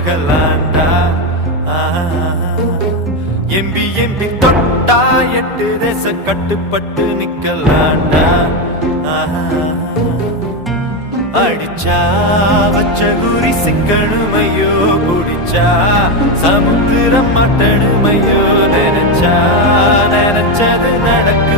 போகலாண்டா. MP MP தொட்டா 8 தேச கட்டுப்பட்டு நிக்கலாண்டா. அடிச்சா வச்ச குறி சிக்கணுமையோ, குடிச்சா சமுத்திரம் மாட்டணுமையோ, நினைச்சா நினைச்சது நடக்க